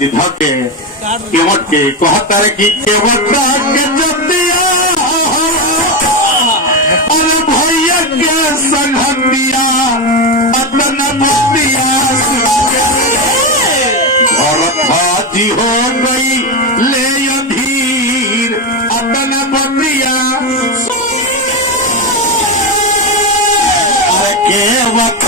भरत जी धके केवट के कहता है कि केवट के जतिया और भैया के संगतिया अतन बतिया भरत जी हो गई ले अधीर अतन बतिया केवट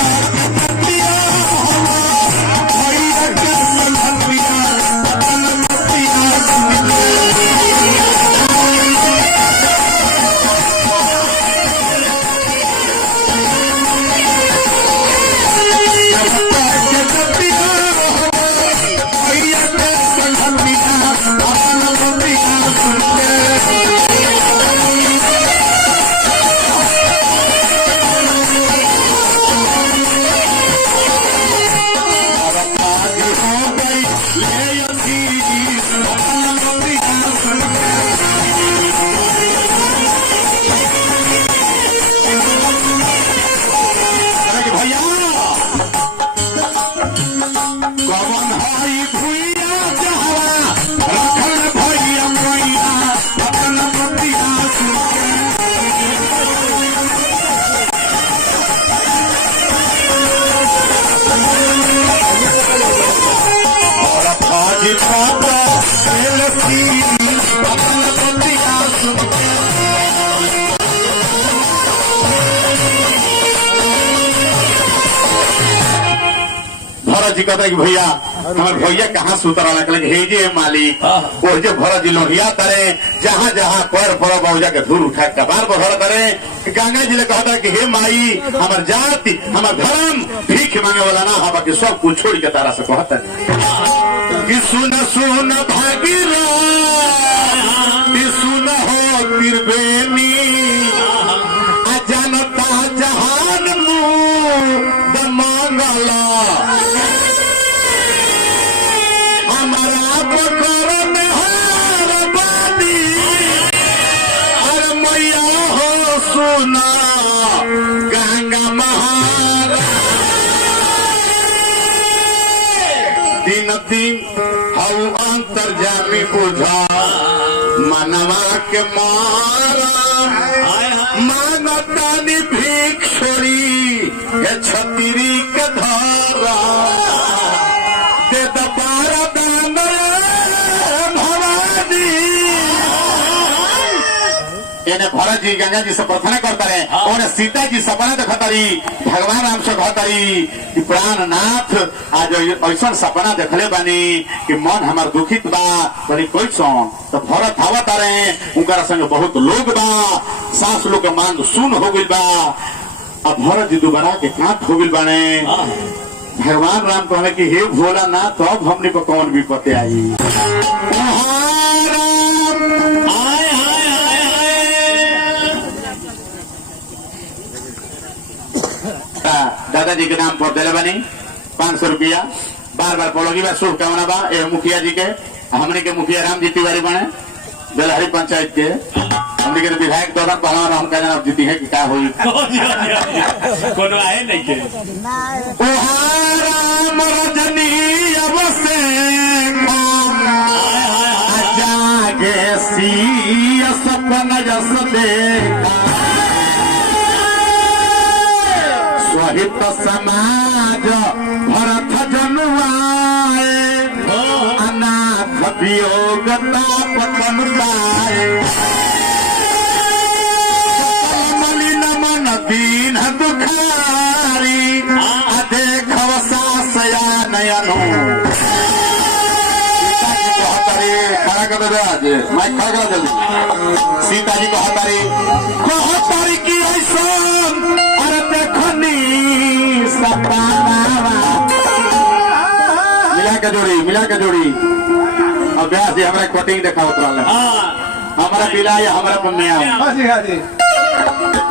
भरत जी कहता है कि भैया हमारे भैया कहाँ सुतरा लगे हे जे मालिक वो जे भरत जी लोहिया करे जहाँ जहाँ पैर पड़ा बाबूजा के धूल उठा कबार पर भर करे गंगा जी ने कहता है कि हे माई हमार जाति हमार धर्म भीख मांगे वाला ना हा बाकी सब कुछ छोड़ के तारा से कहता है कि सुन सुन भागीरा सुन हो त्रिवेणी अजनता जहान मुँह मंगला हमारा बकर में हार बानी और मैया हो सुना गंगा महारा दिन दिन हऊ अंतर्जामी बुझा मनवा के मारा मानतानी भिक्षुरी ये छतरी के धारा दे दबारा दान भवानी एने भरत जी गंगा जी से प्रार्थना करता रहे और सीता जी सपना देखता रही भगवान राम से कहता रही कि प्राणनाथ आज ऐसा सपना देखले बानी कि मन हमार दुखित बा बड़ी कोई सौन तो भरत आवत रहे उनका संग बहुत लोग बा सास लोग के मांग सुन हो गई बा अब भरत जी दोबारा के कांट हो गई बाने भगवान राम कहने कि हे भोला ना तो अब हमने को कौन विपत्ति आई दादाजी के नाम पर दिले बनी 500 रुपया बार बार बोलोगी बा शुभकामना बा ए मुखिया जी के हमने के मुखिया राम जी तिवारी बने बेलहरी पंचायत के हमने के विधायक दौरान पहला हम कहना जीती है कि क्या हुई कोनो आए नहीं के राम रजनी अवसे जागे सी सपन जस देखा स्वहित समाज भरत जनुआए अनाथ वियोगता पतन पाए मलिन मन दीन दुखारी देख सासया नयनो खड़ा कर दे आज माइक खड़ा कर जल्दी सीता जी कहतारी की ऐसा अरे देखनी मिला के जोड़ी अभ्यास ही हमारा कोटिंग देखा उतरा हमारा पिला या हमारा पम्मिया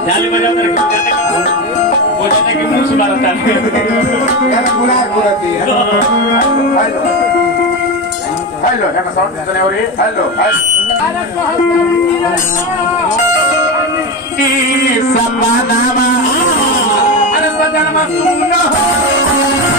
जाली बजा कर वो जाने की मुंह सुना रहता है हेलो हेलो साउंड सुने हो रही हेलो सपनामा अरे सपनामा सुनो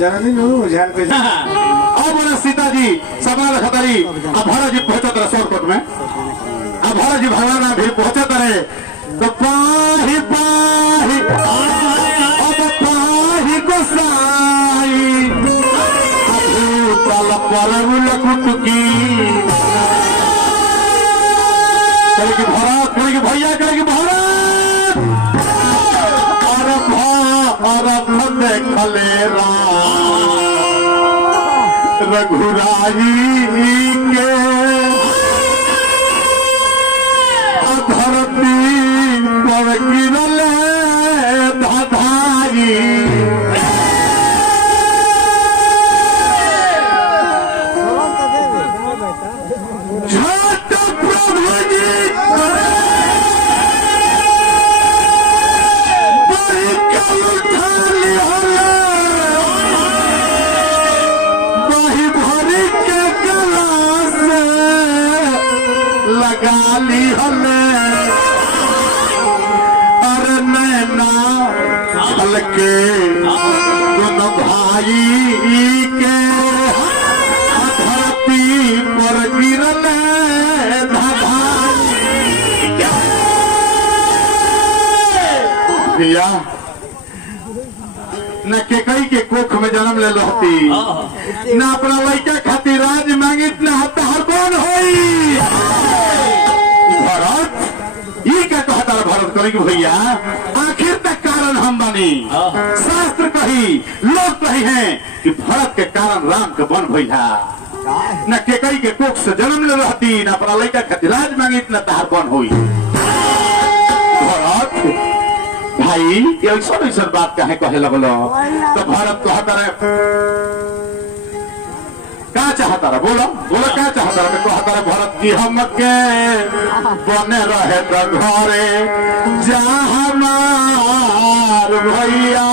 जननी नु ध्यान पे अब सीता जी सभा रखतारी अब भरत जी पहुंचत रहे सोरकोट में। अब भरत जी भगवान भी पहुंचत रहे तो पाही पाही अब पाही गोसाई तल पर कुटकी करेगी भरत करेगी भैया करेगी भरत देखले रघुराई के धरती पर गिरले धाधाई झट प्रभु जी गाली हले अरे नैना छलके दोनों भाई के धरती पर गिरले भैया न केकई के कोख में जन्म ले रहती न अपना लड़का खातिर राज मांगित न हत्यार कौन होई भरत ये क्या कहता है भरत करेंगे भैया आखिर तक कारण हम बनी शास्त्र कही लोग कही हैं कि भरत के कारण राम के बन भैया न केकई के कोख से जन्म ले रहती न अपना लड़का खातिर राज मांगित न तहार कौन हुई भरत भाई ऐसा ऐसा बात कहे कहे लगलो तो भरत कहता रहे क्या चाहता रहा बोलो बोलो क्या चाहता रहा कहता रहे भरत की हम के बने रहे तो घरे जा हमार भैया